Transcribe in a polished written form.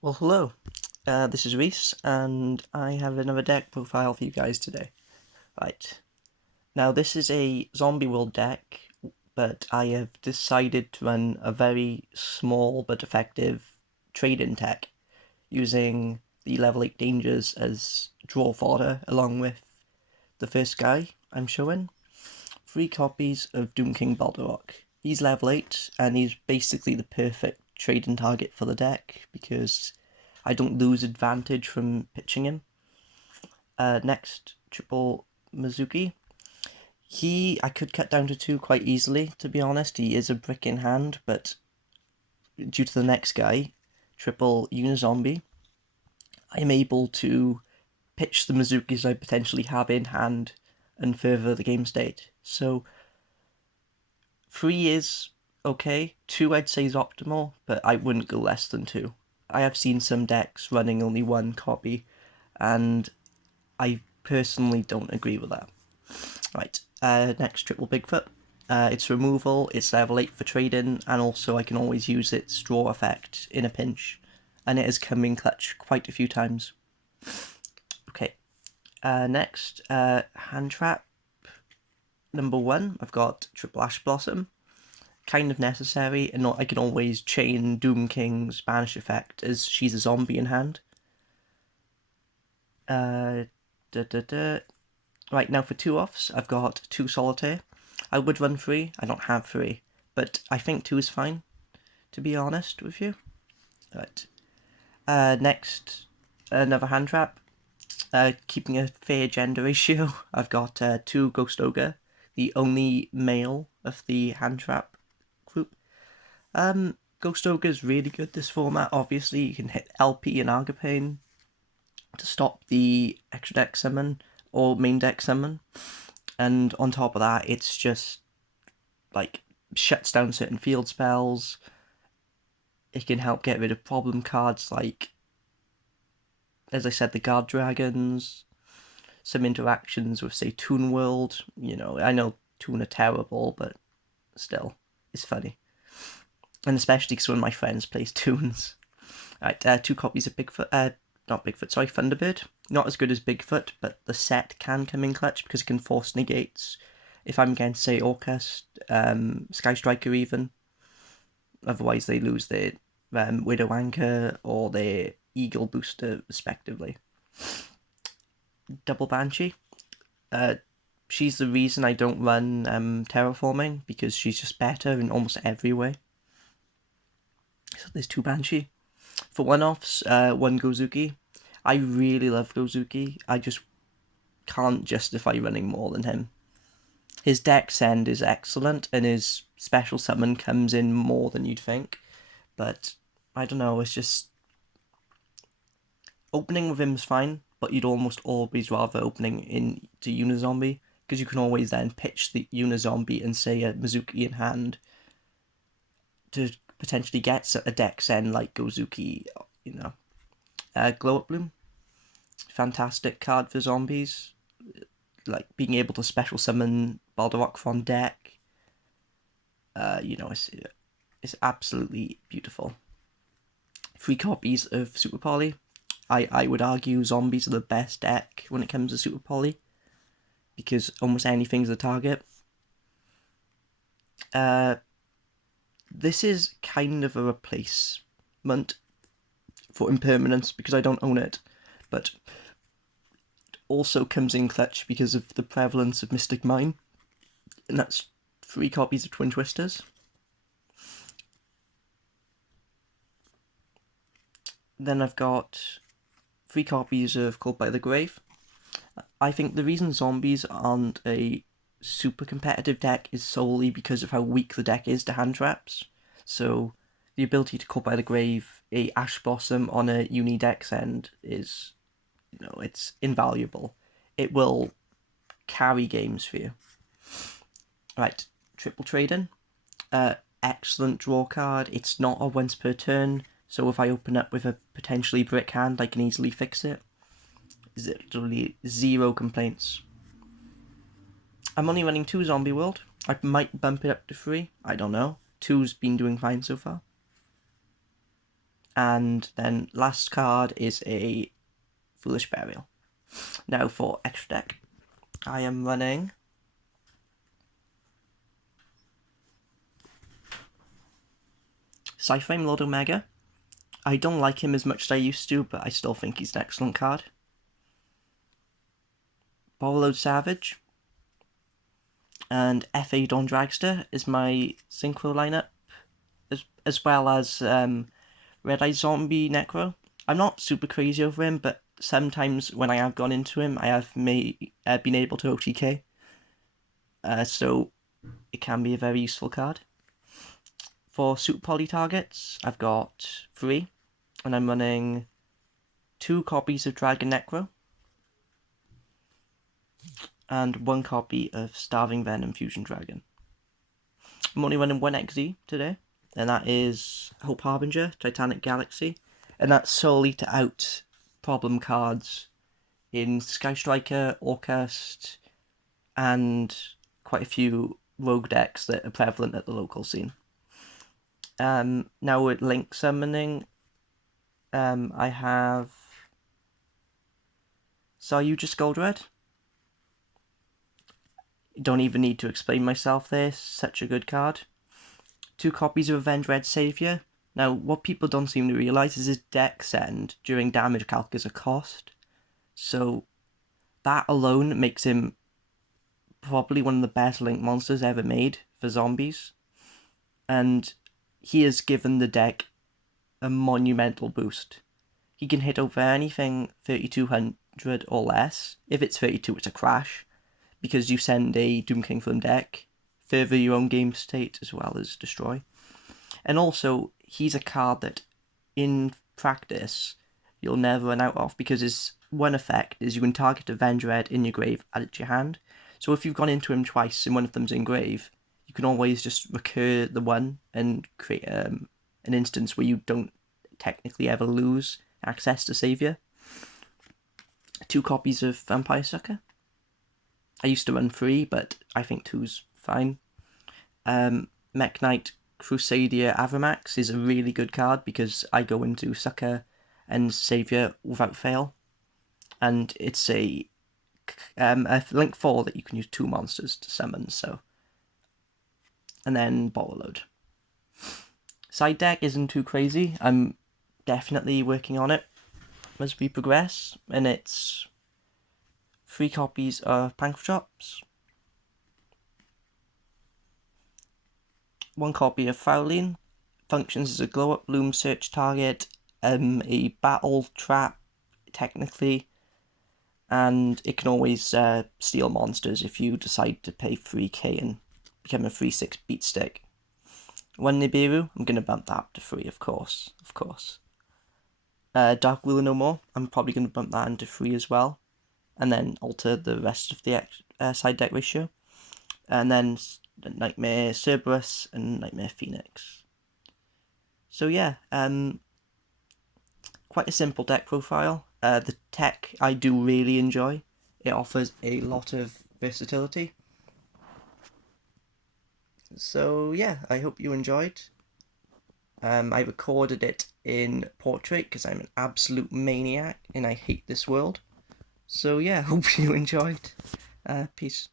Well, hello. This is Reese, and I have another deck profile for you guys today. Right. Now, this is a Zombie World deck, but I have decided to run a very small but effective trade-in tech using the level 8 dangers as draw fodder, along with the first guy I'm showing. 3 copies of Doom King Balderrock. He's level 8, and he's basically the perfect trade-in target for the deck because I don't lose advantage from pitching him. Next, triple Mizuki. I could cut down to 2 quite easily, to be honest. He is a brick in hand, but due to the next guy, triple Unizombie, I'm able to pitch the Mizukis I potentially have in hand and further the game state. So 3 is okay. 2 I'd say is optimal, but I wouldn't go less than 2. I have seen some decks running only 1 copy, and I personally don't agree with that. Right, next triple Bigfoot. It's removal, it's level 8 for trading, and also I can always use its draw effect in a pinch, and it has come in clutch quite a few times. Okay, next, hand trap. Number 1, I've got triple Ash Blossom. Kind of necessary, and I can always chain Doom King's banish effect as she's a zombie in hand. Right, now for 2 offs, I've got 2 Solitaire. I would run 3, I don't have 3, but I think 2 is fine, to be honest with you. Right. Next, another hand trap. Keeping a fair gender ratio, I've got 2 Ghost Ogre, the only male of the hand trap group. Ghost Ogre is really good this format. Obviously, you can hit LP and Argapane to stop the extra deck summon or main deck summon, and on top of that, it's just like shuts down certain field spells. It can help get rid of problem cards like, as I said, the Guard Dragons, some interactions with, say, Toon World. You know, I know Toon are terrible, but still, it's funny. And especially because one of my friends plays Toons. Right, 2 copies of Bigfoot, not Bigfoot, sorry, Thunderbird. Not as good as Bigfoot, but the set can come in clutch because it can force negates. If I'm against, say, Orcust, Sky Striker even. Otherwise, they lose their Widow Anchor or their Eagle Booster, respectively. Double Banshee. She's the reason I don't run Terraforming, because she's just better in almost every way. So there's 2 Banshee. For 1-offs, 1 Gozuki. I really love Gozuki. I just can't justify running more than him. His deck send is excellent, and his special summon comes in more than you'd think. But I don't know, it's just opening with him's fine, but you'd almost always rather opening into Unizombie, because you can always then pitch the Unizombie and say a Mizuki in hand to potentially get a deck send like Gozuki, you know. Glow Up Bloom, fantastic card for zombies, like being able to special summon Balderrock from deck. It's absolutely beautiful. 3 copies of Super Poly. I would argue zombies are the best deck when it comes to Super Poly, because almost anything's a target. This is kind of a replacement for Impermanence because I don't own it, but it also comes in clutch because of the prevalence of Mystic Mine, and that's 3 copies of Twin Twisters. Then I've got 3 copies of Called by the Grave. I think the reason zombies aren't a super competitive deck is solely because of how weak the deck is to hand traps. So the ability to Call by the Grave a Ash Blossom on a uni deck's end is, it's invaluable. It will carry games for you. Right, triple trading. Excellent draw card. It's not a once per turn, so if I open up with a potentially brick hand, I can easily fix it. Literally 0 complaints. I'm only running 2 Zombie World. I might bump it up to 3. I don't know. 2's been doing fine so far. And then last card is a Foolish Burial. Now for extra deck, I am running Cyframe Lord Omega. I don't like him as much as I used to, but I still think he's an excellent card. Borrowload Savage. And FA Dawn Dragster is my synchro lineup, as well as Red Eye Zombie Necro. I'm not super crazy over him, but sometimes when I have gone into him, I have been able to OTK. So it can be a very useful card. For Super Poly targets, I've got 3, and I'm running 2 copies of Dragon Necro, and 1 copy of Starving Venom Fusion Dragon. I'm only running 1 XZ today, and that is Hope Harbinger, Titanic Galaxy, and that's solely to out problem cards in Sky Striker, Orcust, and quite a few rogue decks that are prevalent at the local scene. Now with Link Summoning, I have Saryuja Goldred. Don't even need to explain myself there, such a good card. 2 copies of Avenge Red Savior. Now, what people don't seem to realise is his deck send during damage calc is a cost. So, that alone makes him probably one of the best Link monsters ever made for zombies. And he has given the deck a monumental boost. He can hit over anything 3200 or less. If it's 32, it's a crash, because you send a Doom King from deck, further your own game state as well as destroy. And also, he's a card that, in practice, you'll never run out of, because his one effect is you can target Avenge Red in your grave, add it to your hand. So if you've gone into him twice and one of them's in grave, you can always just recur the one and create an instance where you don't technically ever lose access to Savior. 2 copies of Vampire Sucker. I used to run 3, but I think 2's fine. Mech Knight Crusadia Avramax is a really good card because I go into Sucker and Savior without fail. And it's a Link 4 that you can use 2 monsters to summon, so. And then Borrowload. Side deck isn't too crazy. I'm definitely working on it as we progress, and it's 3 copies of Pancreas Drops, 1 copy of Fowling, functions as a glow-up bloom search target, a battle trap, technically, and it can always steal monsters if you decide to pay 3k and become a 3/6 beat stick. 1 Nibiru, I'm going to bump that up to 3, of course. Dark Ruler No More, I'm probably going to bump that into 3 as well, and then alter the rest of the side deck ratio. And then Nightmare Cerberus and Nightmare Phoenix. So yeah, quite a simple deck profile. The tech I do really enjoy. It offers a lot of versatility. So yeah, I hope you enjoyed. I recorded it in portrait because I'm an absolute maniac and I hate this world. So yeah, hope you enjoyed. Peace.